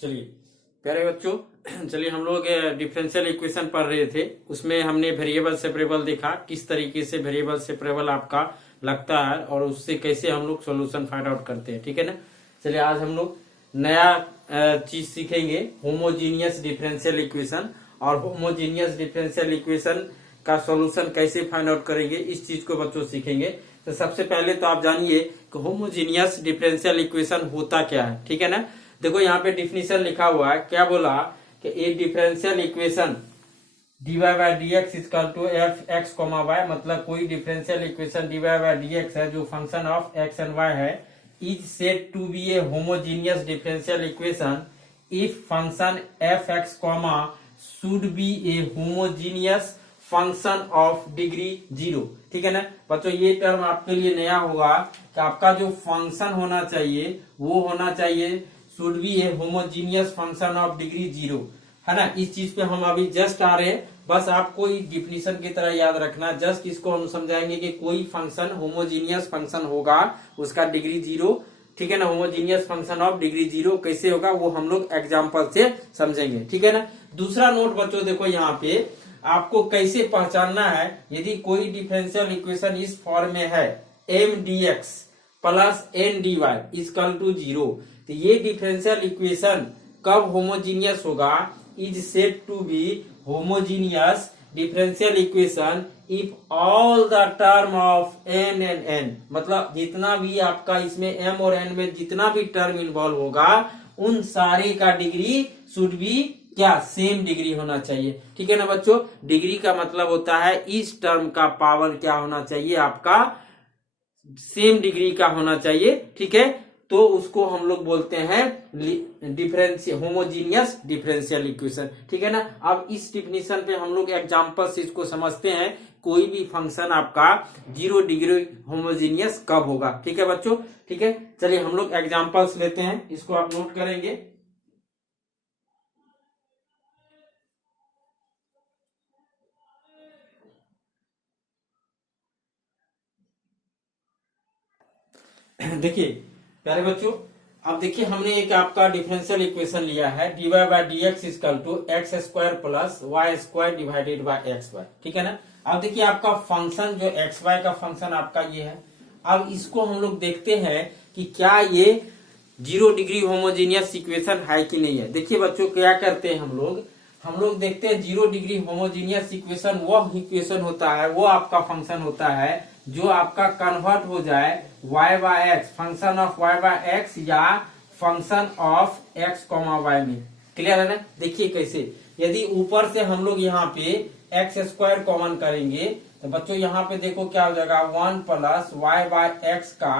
चलिए प्यारे बच्चों, चलिए हम लोग डिफरेंशियल इक्वेशन पढ़ रहे थे। उसमें हमने वेरिएबल सेपरेबल देखा, किस तरीके से वेरिएबल सेपरेबल आपका लगता है और उससे कैसे हम लोग सॉल्यूशन फाइंड आउट करते हैं। ठीक है ना। चलिए आज हम लोग नया चीज सीखेंगे, होमोजीनियस डिफरेंशियल इक्वेशन। और होमोजीनियस डिफरेंशियल इक्वेशन का सॉल्यूशन कैसे फाइंड आउट करेंगे, इस चीज को बच्चों सीखेंगे। तो सबसे पहले तो आप जानिए कि होमोजीनियस डिफरेंशियल इक्वेशन होता क्या है। ठीक है ना। देखो यहाँ पे डिफिनीशन लिखा हुआ है, क्या बोला कि a differential equation dy by dx equal to f x comma y, मतलब कोई differential equation dy by dx है जो function of x and y है, is said to be a homogeneous differential equation if function f x comma should be a homogeneous function of degree 0। ठीक है ना बच्चों, ये टर्म आपके लिए नया होगा कि आपका जो फंक्शन होना चाहिए वो होना चाहिए should be a homogeneous function of degree 0, है ना। इस चीज पे हम अभी जस्ट आ रहे हैं, बस आपको डिफिनीशन की तरह याद रखना। जस्ट इसको हम समझाएंगे कि कोई फंक्शन होमोजीनियस फंक्शन होगा, उसका डिग्री 0। ठीक है ना। होमोजीनियस फंक्शन ऑफ डिग्री 0 कैसे होगा वो हम लोग एग्जाम्पल से समझेंगे। ठीक है ना। दूसरा नोट बच्चों देखो, यहाँ पे आपको कैसे पहचानना है, यदि कोई डिफरेंशियल इक्वेशन इस फॉर्म में है m d x plus n d y equal to 0, तो ये डिफरेंशियल इक्वेशन कब होमोजीनियस होगा, is said to be homogeneous differential equation if all the term of n and n, मतलब जितना भी आपका इसमें एम और एन में जितना भी टर्म इन्वॉल्व होगा उन सारे का डिग्री शुड बी क्या, सेम डिग्री होना चाहिए। ठीक है ना बच्चों। डिग्री का मतलब होता है इस टर्म का पावर क्या होना चाहिए, आपका सेम डिग्री का होना चाहिए। ठीक है, तो उसको हम लोग बोलते हैं होमोजीनियस डिफरेंशियल इक्वेशन। ठीक है ना। अब इस डिफिनीशन पे हम लोग एग्जांपल से इसको समझते हैं, कोई भी फंक्शन आपका 0 डिग्री होमोजीनियस कब होगा। ठीक है बच्चों। ठीक है, चलिए हम लोग एग्जांपल्स लेते हैं, इसको आप नोट करेंगे। देखिए प्यारे बच्चों, अब देखिए हमने एक आपका डिफरेंशियल इक्वेशन लिया है dy by dx equal to x square plus y square divided by x y. ठीक है ना। अब देखिए आपका फंक्शन जो एक्स वाई का फंक्शन आपका ये है। अब इसको हम लोग देखते हैं कि क्या ये 0 डिग्री होमोजीनियस इक्वेशन है कि नहीं है। देखिए बच्चों क्या करते हैं हम लोग देखते हैं 0 डिग्री होमोजीनियस इक्वेशन वो इक्वेशन होता है, वो आपका फंक्शन होता है जो आपका कन्वर्ट हो जाए y by x, function of y by x या function of x comma y में। क्लियर है ना। देखिए कैसे, यदि ऊपर से हम लोग यहाँ पे एक्स स्क्वायर कॉमन करेंगे तो बच्चों यहाँ पे देखो क्या हो जाएगा, 1 प्लस वाई बाय एक्स का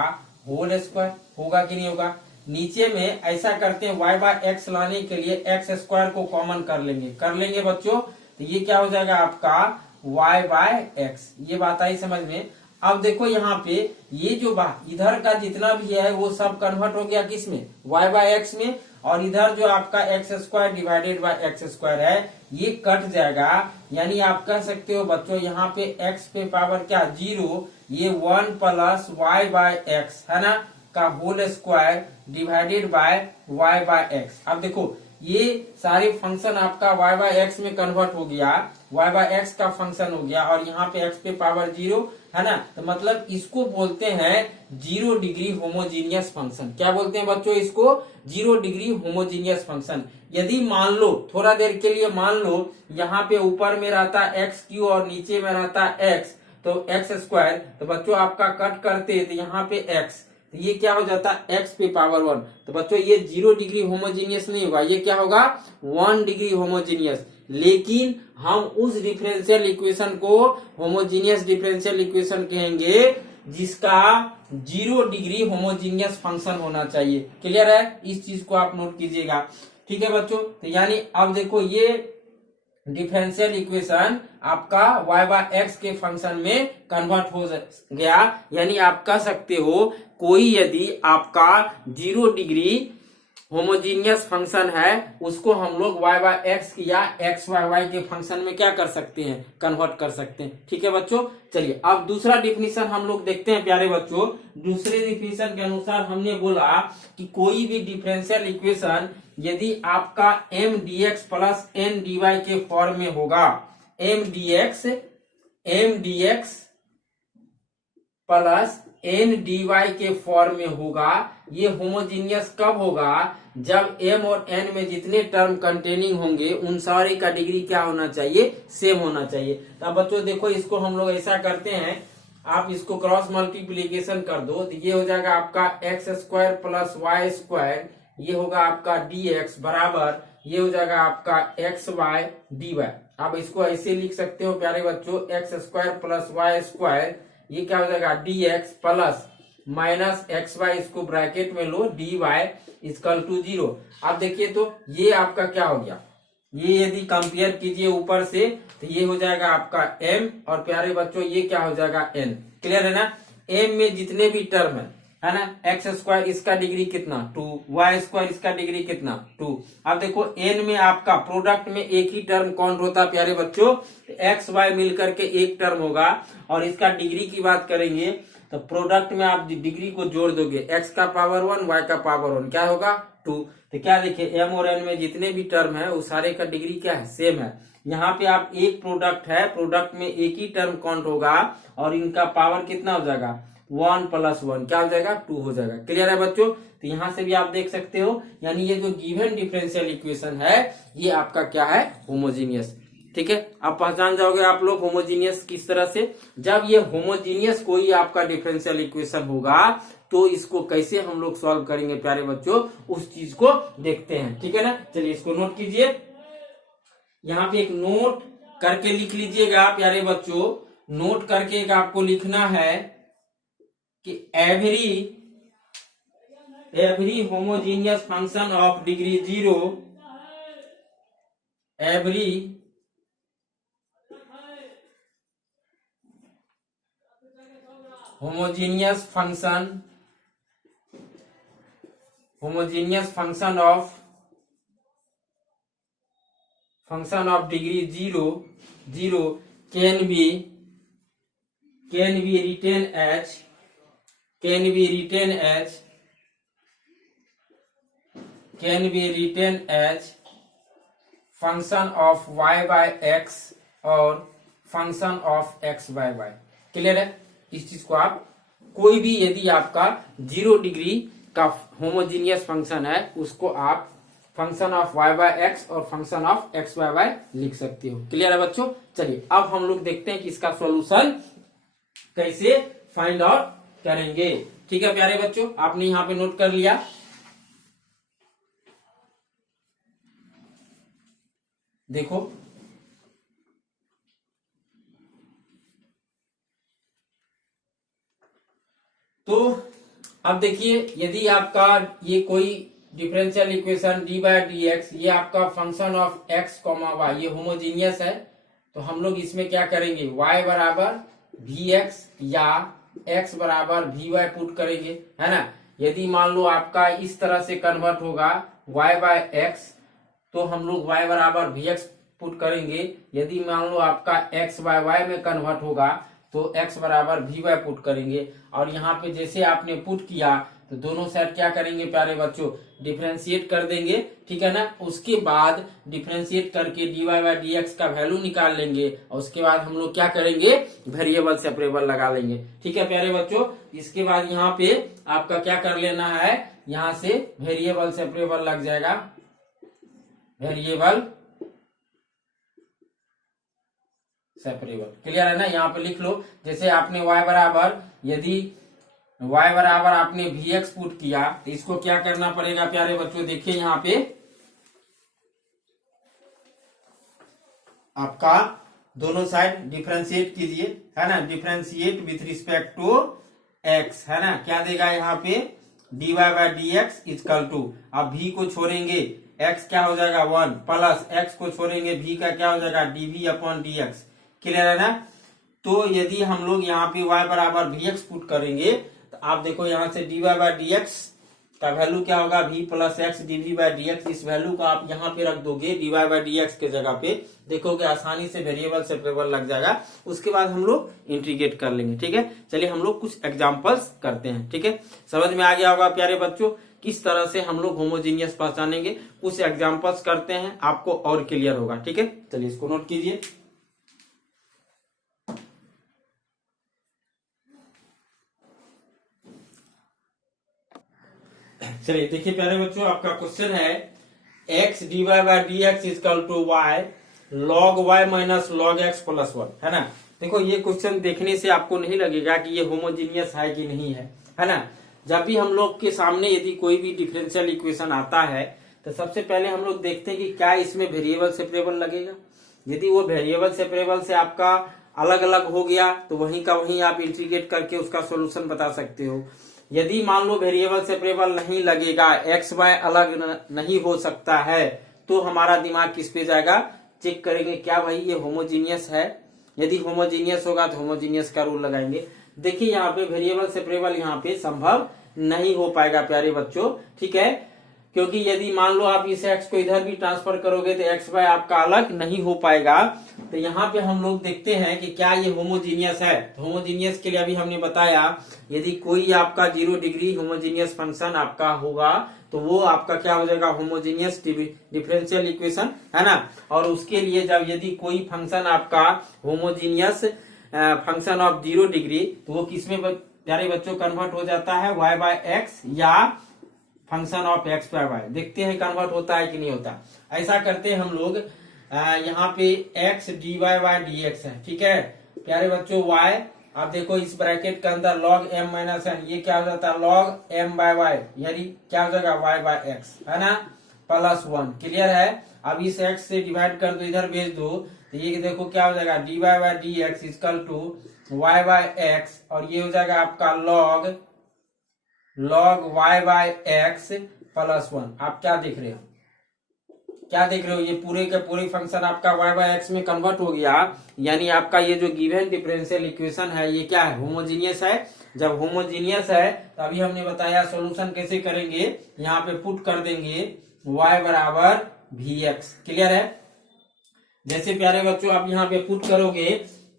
होल स्क्वायर होगा कि नहीं होगा। नीचे में ऐसा करते हैं, y बाय एक्स लाने के लिए एक्स स्क्वायर को कॉमन कर लेंगे बच्चों, तो ये क्या हो जाएगा आपका y बाय एक्स। ये बात आई समझ में। अब देखो यहाँ पे ये जो इधर का जितना भी है वो सब कन्वर्ट हो गया किस में, y बाय एक्स में, और इधर जो आपका x square divided by x square है ये कट जाएगा। यानी आप कह सकते हो बच्चों यहाँ पे x पे पावर क्या 0, ये 1 प्लस वाई बाय एक्स है ना का whole square divided by y by x. अब देखो ये सारे फंक्शन आपका y बाय एक्स में कन्वर्ट हो गया, y बाय एक्स का फंक्शन हो गया, और यहाँ पे x पे पावर 0 है ना, तो मतलब इसको बोलते हैं 0 डिग्री होमोजीनियस फंक्शन। क्या बोलते हैं बच्चों इसको, 0 डिग्री होमोजीनियस फंक्शन। यदि मान लो थोड़ा देर के लिए मान लो यहाँ पे ऊपर में रहता एक्स क्यू और नीचे में रहता एक्स, तो एक्स स्क्वायर, तो बच्चों आपका कट करते तो यहाँ पे एक्स, तो ये क्या हो जाता है x पे पावर 1। तो बच्चों ये 0 डिग्री होमोजीनियस नहीं होगा, ये क्या होगा 1 डिग्री होमोजीनियस। लेकिन हम उस डिफरेंशियल इक्वेशन को होमोजीनियस डिफरेंशियल इक्वेशन कहेंगे जिसका 0 डिग्री होमोजीनियस फंक्शन होना चाहिए। क्लियर है, इस चीज को आप नोट कीजिएगा। ठीक है बच्चों। तो यानी अब देखो ये डिफरेंशियल इक्वेशन आपका y बाय एक्स के फंक्शन में कन्वर्ट हो गया। यानी आप कह सकते हो कोई यदि आपका 0 डिग्री होमोजीनियस फंक्शन है उसको हम लोग y बाय एक्स या एक्स वाई वाई के फंक्शन में क्या कर सकते हैं, कन्वर्ट कर सकते हैं। ठीक है बच्चों। चलिए अब दूसरा डिफिनीशन हम लोग देखते हैं प्यारे बच्चों। दूसरे डिफिनीशन के अनुसार हमने बोला कि कोई भी डिफरेंशियल इक्वेशन यदि आपका m dx plus n dy के फॉर्म में होगा, m dx plus n dy के फॉर्म में होगा, ये होमोजीनियस कब होगा? जब m और n में जितने टर्म कंटेनिंग होंगे उन सारे का डिग्री क्या होना चाहिए? सेम होना चाहिए। तो अब बच्चों देखो, इसको हम लोग ऐसा करते हैं, आप इसको क्रॉस मल्टीप्लीकेशन कर दो तो ये हो जाएगा आपका x square plus y square, ये होगा आपका dx बराबर ये हो जाएगा आपका एक्स वाई dy। आप इसको ऐसे लिख सकते हो प्यारे बच्चों, x square plus y square, ये क्या हो जाएगा dx plus minus x y, इसको ब्रैकेट में लो, dy इक्वल टू 0। आप देखिए तो ये आपका क्या हो गया, ये यदि कंपेयर कीजिए ऊपर से तो ये हो जाएगा आपका m, और प्यारे बच्चों ये क्या हो जाएगा n। क्लियर है ना? m में जितने भी टर्म है ना, एक्स स्क्वायर इसका डिग्री कितना 2, वाई स्क्वायर इसका डिग्री कितना 2। अब देखो n में आपका प्रोडक्ट में एक ही टर्म कौन होता है प्यारे बच्चों? एक्स वाई मिलकर के एक टर्म होगा, और इसका डिग्री की बात करेंगे तो प्रोडक्ट में आप डिग्री को जोड़ दोगे, x का पावर 1 y का पावर 1 क्या होगा 2। तो क्या देखिए m और n में जितने भी टर्म है उस सारे का डिग्री क्या है? सेम है। यहाँ पे आप एक प्रोडक्ट है, प्रोडक्ट में एक ही टर्म काउंट होगा और इनका पावर कितना हो जाएगा 1 प्लस 1 क्या हो जाएगा 2 हो जाएगा। क्लियर है बच्चों? तो यहाँ से भी आप देख सकते हो, यानी ये जो गिवन डिफरेंशियल इक्वेशन है ये आपका क्या है? होमोजीनियस। ठीक है, आप पहचान जाओगे आप लोग होमोजीनियस किस तरह से। जब ये होमोजीनियस कोई आपका डिफरेंशियल इक्वेशन होगा तो इसको कैसे हम लोग सॉल्व करेंगे प्यारे बच्चों, उस चीज को देखते हैं। ठीक है ना? चलिए इसको नोट कीजिए, यहाँ पे एक नोट करके लिख लीजिएगा प्यारे बच्चों। नोट करके एक आपको लिखना है कि every homogeneous function of degree 0, every homogeneous function of degree 0 can be written as function of y by x और function of x by y। Clear है? इस चीज को आप कोई भी यदि आपका 0 डिग्री का होमोजीनियस फंक्शन है उसको आप function of y by x और function of x by y लिख सकते हो। क्लियर है बच्चों? चलिए अब हम लोग देखते हैं कि इसका सॉल्यूशन कैसे फाइंड आउट करेंगे। ठीक है प्यारे बच्चों, आपने यहाँ पे नोट कर लिया। देखो तो अब देखिए, यदि आपका ये कोई differential equation d by d x, ये आपका function of x comma y, ये होमोजीनियस है, तो हम लोग इसमें क्या करेंगे, y बराबर वी एक्स या x बराबर वी वाई पुट करेंगे, है ना। यदि मान लो आपका इस तरह से कन्वर्ट होगा y बाय एक्स, तो हम लोग y बराबर वी एक्स पुट करेंगे। यदि मान लो आपका x बाय y में कन्वर्ट होगा तो x बराबर वी वाई पुट करेंगे। और यहाँ पे जैसे आपने पुट किया तो दोनों साइड क्या करेंगे प्यारे बच्चों, डिफरेंशिएट कर देंगे। ठीक है ना। उसके बाद डिफरेंशिएट करके d y by d x का वैल्यू निकाल लेंगे और उसके बाद हम लोग क्या करेंगे, वेरिएबल सेपरेबल लगा लेंगे। ठीक है प्यारे बच्चों। इसके बाद यहाँ पे आपका क्या कर लेना है, यहाँ से वेरिएबल सेपरेबल लग जाएगा, वेरिएबल सेपरेबल। क्लियर है ना। यहाँ पे लिख लो, जैसे आपने y बराबर, यदि y बराबर आपने वी एक्स पुट किया तो इसको क्या करना पड़ेगा प्यारे बच्चों, देखिए यहाँ पे आपका दोनों साइड डिफरेंशिएट कीजिए, है ना। Differentiate with respect to x, है ना। क्या देगा यहाँ पे, dy by d x is equal to, अब v को छोड़ेंगे x क्या हो जाएगा 1 प्लस x को छोड़ेंगे v का क्या हो जाएगा dv अपॉन dx। क्लियर है ना। तो यदि हम लोग यहाँ पे y बराबर वी एक्स पुट करेंगे तो आप देखो यहाँ से dy बाई डी एक्स का वैल्यू क्या होगा, v plus x dv by d x. इस वैल्यू को आप यहाँ पे रख दोगे dy बाई डी एक्स के जगह पे, देखोगे आसानी से वेरिएबल सेपरेबल लग जाएगा। उसके बाद हम लोग इंटीग्रेट कर लेंगे। ठीक है। चलिए हम लोग कुछ एग्जांपल्स करते हैं। ठीक है, समझ में आ गया होगा प्यारे बच्चों। किस तरह से हम लोग होमोजीनियस पहचानेंगे, कुछ एग्जांपल्स करते हैं, आपको और क्लियर होगा। ठीक है, चलिए इसको नोट कीजिए। चलिए देखिए प्यारे बच्चों, आपका क्वेश्चन है x d y by d x is equal to y log y minus log x plus one, है ना। देखो ये क्वेश्चन देखने से आपको नहीं लगेगा कि ये होमोजीनियस है कि नहीं है ना। जब भी हम लोग के सामने यदि कोई भी डिफरेंशियल इक्वेशन आता है तो सबसे पहले हम लोग देखते हैं कि क्या इसमें वेरिएबल सेपरेबल लगेगा। यदि वो वेरिएबल सेपरेबल से आपका अलग अलग हो गया तो वहीं का वहीं आप इंटीग्रेट करके उसका सोल्यूशन बता सकते हो। यदि मान लो वेरिएबल सेपरेबल नहीं लगेगा, एक्स वाई अलग नहीं हो सकता है, तो हमारा दिमाग किस पे जाएगा, चेक करेंगे क्या भाई ये होमोजीनियस है। यदि होमोजीनियस होगा तो होमोजीनियस का रूल लगाएंगे। देखिए यहाँ पे वेरिएबल सेपरेबल यहाँ पे संभव नहीं हो पाएगा प्यारे बच्चों, ठीक है, क्योंकि यदि मान लो आप इस एक्स को इधर भी ट्रांसफर करोगे तो एक्स वाई आपका अलग नहीं हो पाएगा। तो यहाँ पे हम लोग देखते हैं कि क्या ये होमोजीनियस है। तो होमोजीनियस के लिए अभी हमने बताया यदि कोई आपका 0 डिग्री होमोजीनियस फंक्शन आपका होगा तो वो आपका क्या हो जाएगा, होमोजीनियस डिफरेंशियल इक्वेशन, है ना। और उसके लिए जब यदि कोई फंक्शन आपका होमोजीनियस फंक्शन ऑफ 0 डिग्री तो वो किसमें प्यारे बच्चों कन्वर्ट हो जाता है, वाई बाय एक्स या function of x by y. देखते हैं कन्वर्ट होता है कि नहीं होता। ऐसा करते हैं हम लोग, यहाँ पे x d y by d x है, ठीक है प्यारे बच्चों। वाई आप देखो इस ब्रैकेट के अंदर लॉग एम माइनस एन, ये क्या हो जाता है लॉग एम बाय वाई, यानी क्या हो जाएगा वाई बाय एक्स, है ना, प्लस वन। क्लियर है। अब इस एक्स से डिवाइड कर दो, इधर भेज दो, तो ये देखो क्या हो जाएगा d y by d x is equal to y by x, और ये हो जाएगा आपका log y by x plus one. आप क्या देख रहे हो, क्या देख रहे हो, ये पूरे के पूरे फंक्शन आपका y बाय एक्स में कन्वर्ट हो गया, यानी आपका ये जो गिवन डिफरेंशियल इक्वेशन है ये क्या है, होमोजीनियस है। जब होमोजीनियस है तो अभी हमने बताया सोल्यूशन कैसे करेंगे, यहाँ पे पुट कर देंगे y बराबर वी एक्स। क्लियर है। जैसे प्यारे बच्चों आप यहाँ पे पुट करोगे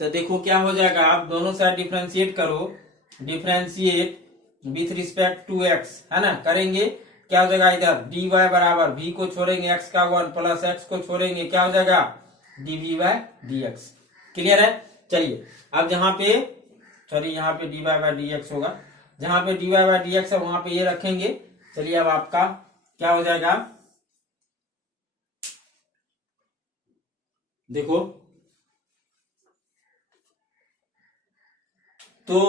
तो देखो क्या हो जाएगा, आप दोनों साइड डिफ्रेंशिएट करो, differentiate with respect to x, है ना, करेंगे क्या हो जाएगा, इधर डी वाई बराबर v को छोड़ेंगे x का 1 प्लस x को छोड़ेंगे क्या हो जाएगा d v by d x. Clear है। चलिए अब जहां पे सॉरी यहाँ पे d y by d x होगा, जहां पे d y by d x है वहां पे ये रखेंगे। चलिए अब आपका क्या हो जाएगा, देखो तो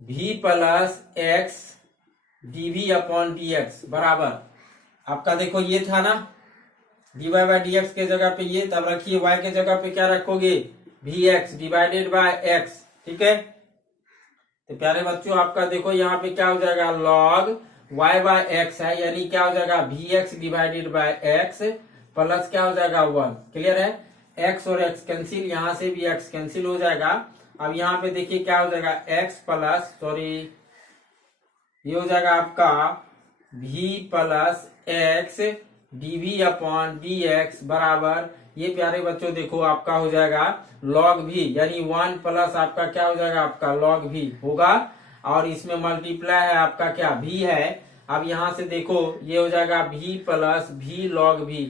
v plus x d v upon d x बराबर आपका देखो ये था ना d y by d x के जगह पे ये, तब रखिए y के जगह पे क्या रखोगे v x divided by x, ठीक है। तो प्यारे बच्चों आपका देखो यहाँ पे क्या हो जाएगा लॉग y बाय एक्स है, यानी क्या हो जाएगा v x divided by x plus क्या हो जाएगा 1। क्लियर है। x और x कैंसिल, यहाँ से भी x कैंसिल हो जाएगा। अब यहाँ पे देखिए क्या हो जाएगा x प्लस सॉरी ये हो जाएगा आपका v plus x d v upon d x बराबर ये प्यारे बच्चों देखो आपका हो जाएगा log v, यानी 1 प्लस आपका क्या हो जाएगा आपका log v होगा, और इसमें मल्टीप्लाई है आपका क्या v है। अब यहां से देखो ये हो जाएगा v plus v log v।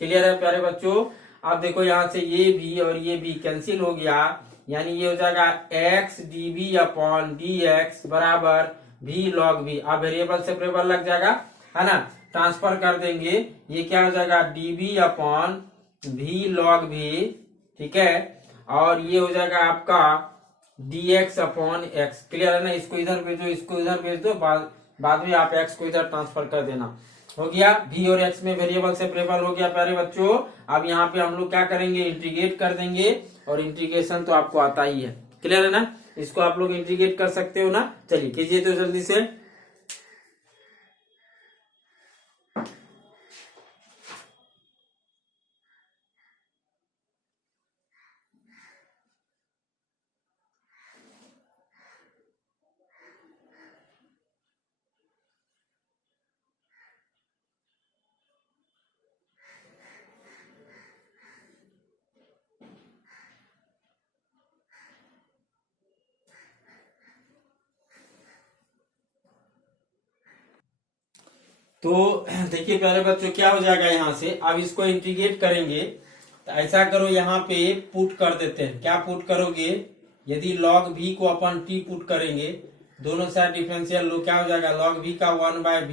Clear है प्यारे बच्चों। अब देखो यहाँ से ये v और ये v कैंसिल हो गया, यानी ये हो जाएगा x dv upon d x बराबर v log v। अब वेरिएबल सेपरेबल लग जाएगा, है ना, ट्रांसफर कर देंगे, ये क्या हो जाएगा dv upon v log v, ठीक है, और ये हो जाएगा आपका dx अपॉन x। क्लियर है ना। इसको इधर भेजो, इसको इधर भेज दो, बाद में आप x को इधर ट्रांसफर कर देना। हो गया v और x में वेरिएबल सेपरेबल हो गया प्यारे बच्चों। अब यहाँ पे हम लोग क्या करेंगे इंटीग्रेट कर देंगे, और इंटीग्रेशन तो आपको आता ही है। क्लियर है ना। इसको आप लोग इंटीग्रेट कर सकते हो ना। चलिए कीजिए तो जल्दी से। तो देखिए प्यारे बच्चों क्या हो जाएगा यहाँ से, अब इसको इंटीग्रेट करेंगे तो ऐसा करो यहाँ पे पुट कर देते हैं। क्या पुट करोगे, यदि log v को अपन t पुट करेंगे, दोनों साइड डिफरेंशियल लो, क्या हो जाएगा log v का 1/v,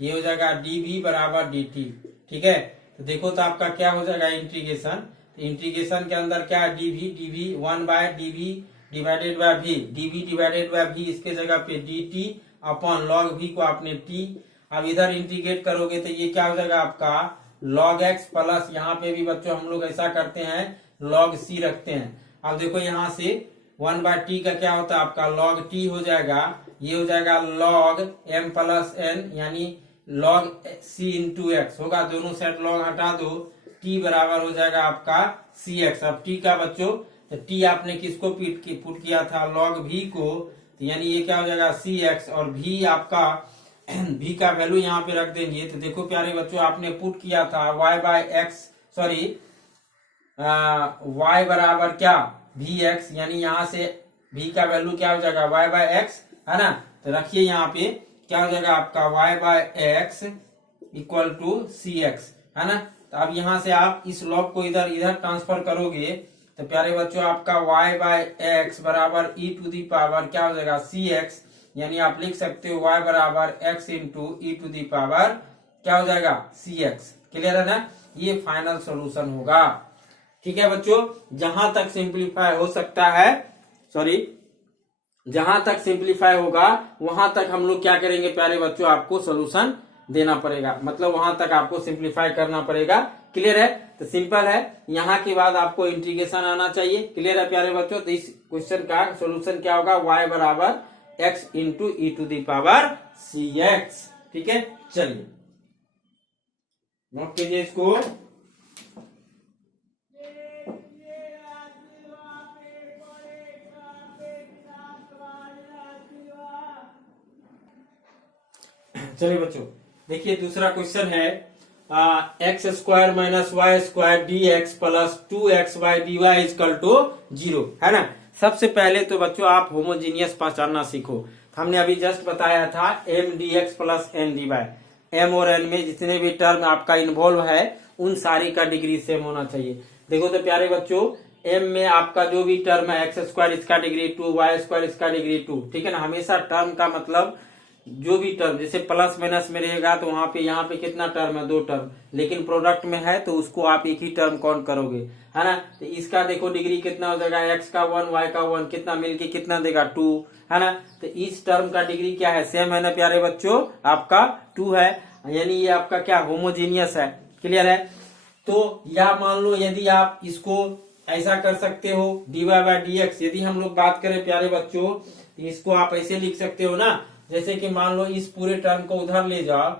ये हो जाएगा dv बराबर dt। ठीक है, तो देखो तो आपका क्या हो जाएगा इंटीग्रेशन, तो इंटीग्रेशन के अंदर क्या है dv 1/dv divided by v, dv divided by v, इसके जगह पे dt अपन log v को आपने t। अब इधर इंटीग्रेट करोगे तो ये क्या हो जाएगा आपका log x प्लस, यहाँ पे भी बच्चों हम लोग ऐसा करते हैं log c रखते हैं। अब देखो यहाँ से 1/t का क्या होता है आपका log t हो जाएगा, ये हो जाएगा log m प्लस n, यानी log c इंटू एक्स होगा, दोनों साइड log हटा दो, t बराबर हो जाएगा आपका cx। अब t का बच्चों, तो t आपने किसको पुट किया था log v को, तो यानी ये क्या हो जाएगा cx, और v आपका v का वैल्यू यहाँ पे रख देंगे। तो देखो प्यारे बच्चों आपने पुट किया था y बराबर क्या vx, यानी यहाँ से v का वैल्यू क्या हो जाएगा y/x है ना, तो रखिए यहाँ पे क्या हो जाएगा आपका y/x इक्वल टू cx है ना। तो अब यहाँ से आप इस लॉग को इधर इधर ट्रांसफर करोगे तो प्यारे बच्चों आपका y/x बराबर e टू दी पावर क्या हो जाएगा cx, यानी आप लिख सकते हो y बराबर x into e to the power क्या हो जाएगा cx। क्लियर है ना, ये फाइनल सॉल्यूशन होगा। ठीक है बच्चों, जहां तक सिंप्लीफाई हो सकता है, जहां तक सिंप्लीफाई होगा वहां तक हम लोग क्या करेंगे प्यारे बच्चों, आपको सॉल्यूशन देना पड़ेगा, मतलब वहां तक आपको सिंप्लीफाई करना पड़ेगा। क्लियर है, तो सिंपल है, यहाँ के बाद आपको इंटीग्रेशन आना चाहिए। क्लियर है प्यारे बच्चों, तो इस क्वेश्चन का सॉल्यूशन क्या होगा y बराबर x into e to the power cx। ठीक है, चलिए नोट कीजिए इसको। चलिए बच्चों देखिए दूसरा क्वेश्चन है x square minus y square d x plus 2x/dy equal to 0 है ना। सबसे पहले तो बच्चों आप होमोजीनियस पहचानना सीखो। हमने अभी जस्ट बताया था m d x plus n d y, m और एन में जितने भी टर्म आपका इन्वॉल्व है उन सारी का डिग्री सेम होना चाहिए। देखो तो प्यारे बच्चों एम में आपका जो भी टर्म है एक्स स्क्वायर इसका डिग्री 2, वाई स्क्वायर इसका डिग्री 2। ठीक है ना, हमेशा टर्म का मतलब जो भी टर्म जैसे प्लस माइनस में रहेगा तो वहां पे यहाँ पे कितना टर्म है 2 टर्म, लेकिन प्रोडक्ट में है तो उसको आप एक ही टर्म काउंट करोगे है ना। तो इसका देखो डिग्री कितना हो जाएगा, एक्स का 1 वाई का 1, कितना मिलके कितना देगा 2 है ना। तो इस टर्म का डिग्री क्या है, सेम है ना प्यारे बच्चों, आपका 2 है, यानी ये आपका क्या होमोजीनियस है। क्लियर है, तो या मान लो यदि आप इसको ऐसा कर सकते हो dy/dx, यदि हम लोग बात करें प्यारे बच्चों इसको आप ऐसे लिख सकते हो ना, जैसे कि मान लो इस पूरे टर्म को उधर ले जाओ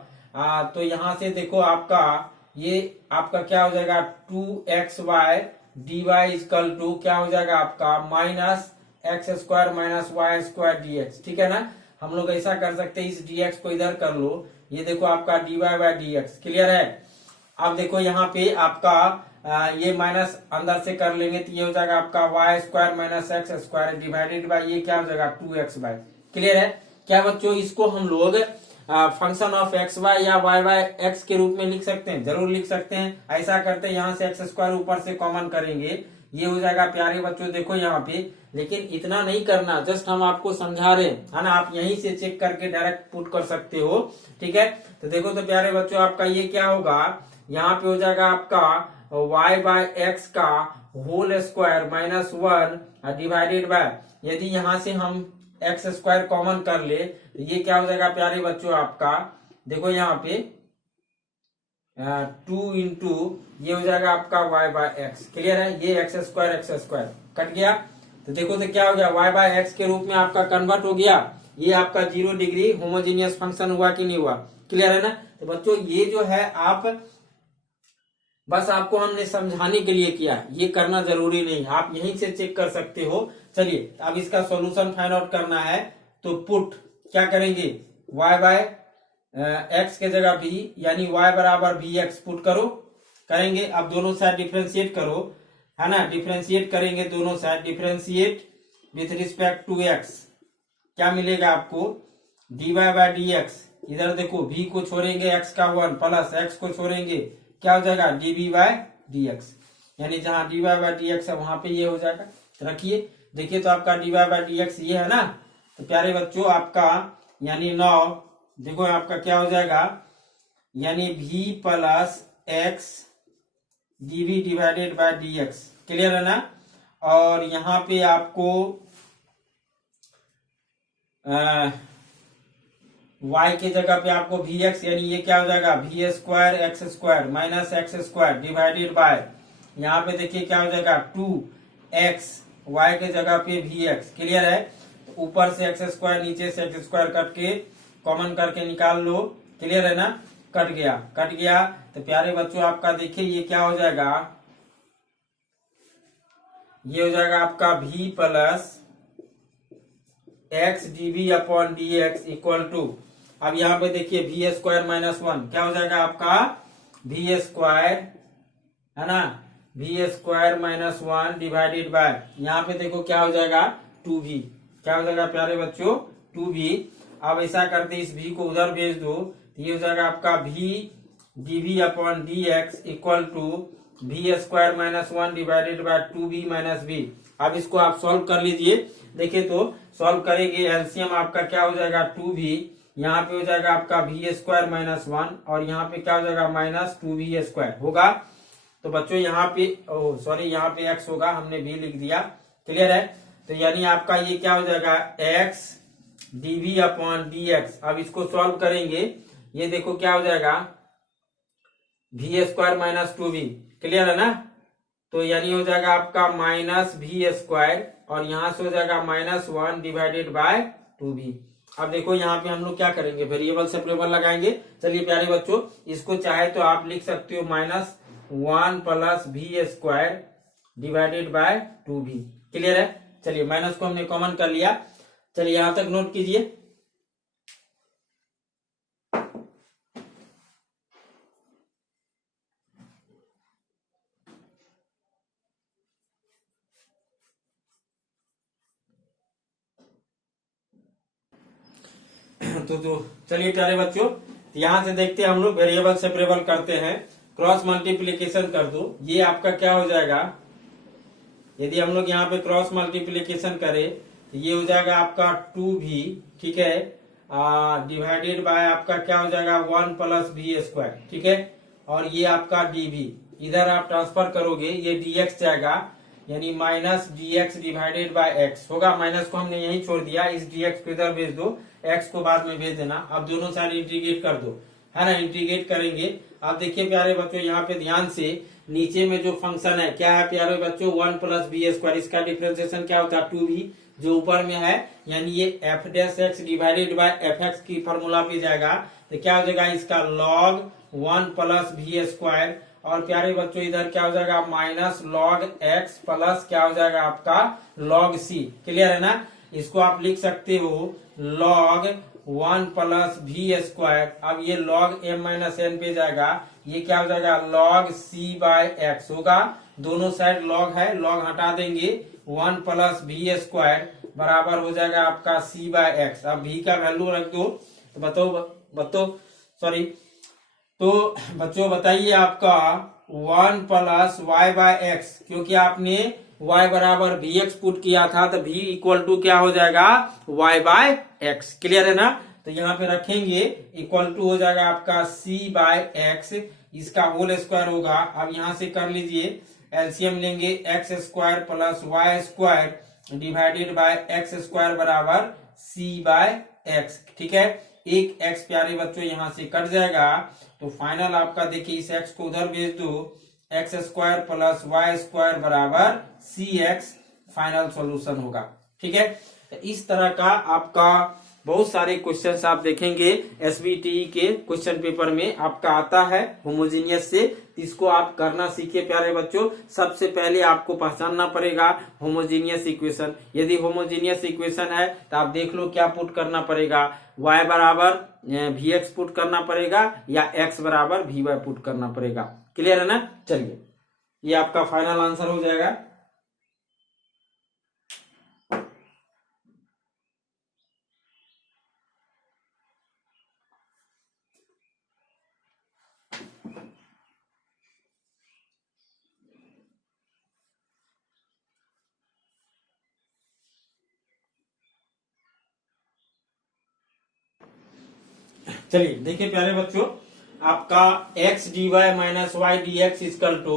तो यहां से देखो आपका ये आपका क्या हो जाएगा 2xy dy इक्वल टू क्या हो जाएगा आपका minus x square minus y square dx। ठीक है ना, हम लोग ऐसा कर सकते हैं इस dx को इधर कर लो, ये देखो आपका dy/dx। क्लियर है, अब देखो यहाँ पे आपका ये माइनस अंदर से कर लेंगे तो ये हो जाएगा आपका y square minus x square divided by ये क्या हो जाएगा 2x/। क्लियर है क्या बच्चों, इसको हम लोग फंक्शन ऑफ एक्स वाई या वाई वाई एक्स के रूप में लिख सकते हैं, जरूर लिख सकते हैं। ऐसा करते हैं यहाँ से एक्स स्क्वायर ऊपर से कॉमन करेंगे, ये हो जाएगा प्यारे बच्चों देखो यहाँ पे, लेकिन इतना नहीं करना, जस्ट हम आपको समझा रहे हैं है ना, आप यहीं से चेक करके डायरेक्ट पुट कर सकते हो। ठीक है, तो देखो तो प्यारे बच्चों आपका ये क्या होगा, यहाँ पे हो जाएगा आपका y/x का whole square minus 1 divided by, यदि यहाँ से हम एक्स स्क्वायर कॉमन कर ले तो ये क्या हो जाएगा प्यारे बच्चों आपका, देखो यहाँ पे 2 इंटू ये हो जाएगा आपका y/x। क्लियर है, ये एक्स स्क्वायर कट गया, तो देखो तो क्या हो गया y/x के रूप में आपका कन्वर्ट हो गया, ये आपका 0 डिग्री होमोजीनियस फंक्शन हुआ कि नहीं हुआ। क्लियर है ना, तो बच्चों ये जो है आप बस आपको हमने समझाने के लिए किया, ये करना जरूरी नहीं, आप यहीं से चेक कर सकते हो। चलिए अब इसका सॉल्यूशन फाइंड आउट करना है, तो पुट क्या करेंगे y/x के जगह v यानी y बराबर vx पुट करो, करेंगे। अब दोनों साइड डिफ्रेंशिएट करो है ना, डिफ्रेंशिएट करेंगे दोनों side, differentiate with respect to x, क्या मिलेगा आपको dy/dx इधर देखो v को छोड़ेंगे x का 1 प्लस x को छोड़ेंगे क्या हो जाएगा dv बाय dx, यानी जहां dy बाय dx है वहां पे ये हो जाएगा। रखिए देखिए तो आपका dy बाय dx ये है ना, तो प्यारे बच्चों आपका यानी 9 देखो आपका क्या हो जाएगा, यानी v plus x dv divided by dx, clear है ना। और यहाँ पे आपको y के जगह पे आपको vx यानी ये क्या हो जाएगा v square x square minus x square divided bye, यहाँ पे देखिए क्या हो जाएगा 2x, y के जगह पे vx, क्लियर है। तो ऊपर से एक्स स्क्वायर नीचे से एक्स स्क्वायर कट के कॉमन करके निकाल लो, क्लियर है ना, कट गया। तो प्यारे बच्चों आपका देखिए ये क्या हो जाएगा, ये हो जाएगा आपका v plus x dv upon dx equal to, अब यहाँ पे देखिए v स्क्वायर माइनस 1 क्या हो जाएगा आपका v स्क्वायर, है ना, v square minus 1 divided bye, यहाँ पे देखो क्या हो जाएगा 2v, क्या हो जाएगा प्यारे बच्चों 2v। अब ऐसा करते इस v को उधर भेज दो, तो ये हो जाएगा आपका v dv upon dx equal to v square minus 1 divided by 2v minus v। अब इसको आप सॉल्व कर लीजिए, देखिए तो सॉल्व करेंगे एलसीएम आपका क्या हो जाएगा 2v, यहाँ पे हो जाएगा आपका v स्क्वायर माइनस 1 और यहाँ पे क्या हो जाएगा माइनस 2v स्क्वायर होगा। तो बच्चों यहाँ पे सॉरी यहाँ पे x होगा, हमने v लिख दिया, क्लियर है। तो यानी आपका ये क्या हो जाएगा x dv अपॉन dx। अब इसको सॉल्व करेंगे, ये देखो क्या हो जाएगा v square minus 2v, clear है ना। तो यानी हो जाएगा आपका माइनस v स्क्वायर और यहाँ से हो जाएगा माइनस 1 डिवाइडेड बाय 2v। अब देखो यहाँ पे हम लोग क्या करेंगे वेरिएबल सेपरेबल लगाएंगे। चलिए प्यारे बच्चों इसको चाहे तो आप लिख सकते हो minus 1 plus v square divided by 2v, clear है। चलिए माइनस को हमने कॉमन कर लिया, चलिए यहां तक नोट कीजिए। तो चलिए प्यारे बच्चों यहां से देखते हैं हम लोग वेरिएबल सेपरेबल करते हैं। क्रॉस मल्टीप्लीकेशन कर दो, ये आपका क्या हो जाएगा, यदि हम लोग यहाँ पे क्रॉस मल्टीप्लीकेशन करें तो ये हो जाएगा आपका 2v, ठीक है, डिवाइडेड बाय आपका क्या हो जाएगा 1 प्लस v स्क्वायर, ठीक है, और ये आपका dv, इधर आप ट्रांसफर करोगे ये dx जाएगा, यानी minus dx divided by x होगा। माइनस को हमने यही छोड़ दिया, इस dx को इधर भेज दो, x को बाद में भेज देना। अब दोनों साइड इंटीग्रेट कर दो, है ना, इंटीग्रेट करेंगे। अब देखिए प्यारे बच्चों यहाँ पे ध्यान से नीचे में जो फंक्शन है क्या है प्यारे बच्चों 1 प्लस बी स्क्वायर, इसका डिफरेंशिएशन क्या होता है 2v, जो ऊपर में है यानी ये F dash x divided bye F x की फॉर्मूला पे जाएगा, तो क्या हो जाएगा इसका log 1 प्लस वी स्क्वायर, और प्यारे बच्चों इधर क्या हो जाएगा माइनस log x प्लस क्या हो जाएगा आपका log c, क्लियर है ना। इसको आप लिख सकते हो log 1 प्लस वी स्क्वायर, अब ये log m माइनस एन पे जाएगा, ये क्या हो जाएगा log c बाय एक्स होगा, दोनों साइड log है, log हटा देंगे 1 प्लस वी स्क्वायर बराबर हो जाएगा आपका c बाय एक्स। अब v का वैल्यू रख दो, तो तो बच्चों बताइए आपका 1 प्लस वाई बाय एक्स, क्योंकि आपने y बराबर वी एक्स पुट किया था तो v इक्वल टू क्या हो जाएगा y बाय एक्स, क्लियर है ना। तो यहाँ पे रखेंगे इक्वल टू हो जाएगा आपका c बाय एक्स, इसका होल स्क्वायर होगा। अब यहाँ से कर लीजिए एलसीएम लेंगे x square plus y square divided by x square बराबर c बाय एक्स, ठीक है। एक x प्यारे बच्चों यहाँ से कट जाएगा, तो फाइनल आपका देखिए इस x को उधर भेज दो, x square plus y square बराबर सी एक्स फाइनल सॉल्यूशन होगा, ठीक है। तो इस तरह का आपका बहुत सारे क्वेश्चंस आप देखेंगे एसबीटी के क्वेश्चन पेपर में आपका आता है होमोजीनियस से, इसको आप करना सीखिए प्यारे बच्चों। सबसे पहले आपको पहचानना पड़ेगा होमोजीनियस इक्वेशन, यदि होमोजीनियस इक्वेशन है तो आप देख लो क्या पुट करना पड़ेगा, y बराबर वी एक्स पुट करना पड़ेगा या x बराबर वी वाई पुट करना पड़ेगा, क्लियर है ना। चलिए ये आपका फाइनल आंसर हो जाएगा। चलिए देखिए प्यारे बच्चों, आपका x dy minus y d x is equal to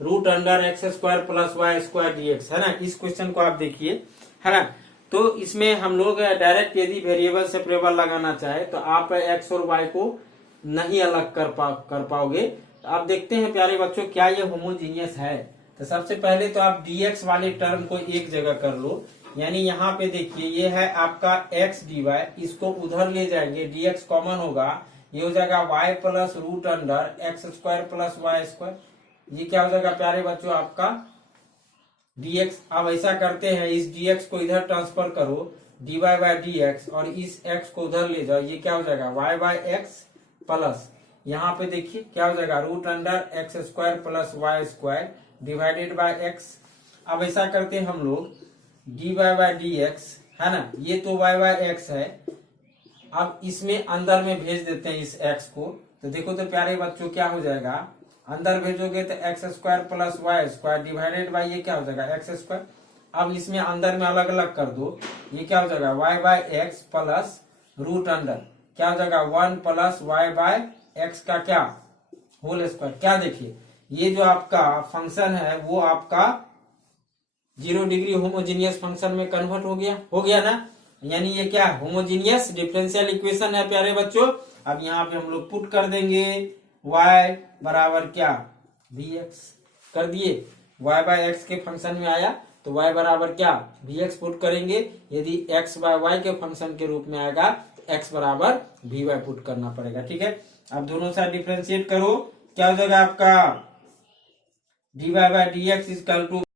root under x square plus y square dx है ना। इस क्वेश्चन को आप देखिए, है ना। तो इसमें हम लोग डायरेक्ट यदि वेरिएबल सेपरेबल लगाना चाहे तो आप x और y को नहीं अलग कर पाओगे। तो आप देखते हैं प्यारे बच्चों, क्या ये होमोजीनियस है। तो सबसे पहले तो आप dx वाले टर्म को एक जगह कर लो, यानी यहाँ पे देखिए ये है आपका x dy, इसको उधर ले जाएंगे, dx कॉमन होगा, ये हो जाएगा y plus root under x square plus y square. ये क्या हो जाएगा प्यारे बच्चों आपका dx। अब ऐसा करते हैं, इस dx को इधर ट्रांसफर करो dy बाय dx, और इस x को उधर ले जाओ, ये क्या हो जाएगा y बाय एक्स प्लस यहाँ पे देखिए क्या हो जाएगा root under x square plus y square divided by x। अब ऐसा करते हैं हम लोग dy बाय dx, है ना, ये तो y बाय एक्स है। अब इसमें अंदर में भेज देते हैं इस x को, तो देखो तो प्यारे बच्चों क्या हो जाएगा, अंदर भेजोगे तो x square plus y square divided by ये क्या हो जाएगा एक्स स्क्वायर। अब इसमें अंदर में अलग अलग कर दो, ये क्या हो जाएगा y by x plus root under क्या हो जाएगा 1 प्लस वाई बाय एक्स का क्या होल स्क्वायर। क्या देखिए, ये जो आपका फंक्शन है वो आपका 0 डिग्री होमोजीनियस फंक्शन में कन्वर्ट हो गया ना, यानी ये क्या होमोजीनियस डिफरेंशियल इक्वेशन है प्यारे बच्चों। अब यहाँ पे हम लोग पुट कर देंगे y बराबर क्या vx कर दिए, y बाय एक्स के फंक्शन में आया तो y बराबर क्या vx पुट करेंगे। यदि x बाय y के फंक्शन के रूप में आएगा तो x बराबर vy पुट करना पड़ेगा। ठीक है, अब दोनों साइड डिफरेंशिएट करो, क्या हो जाएगा आपका dy by dx is equal to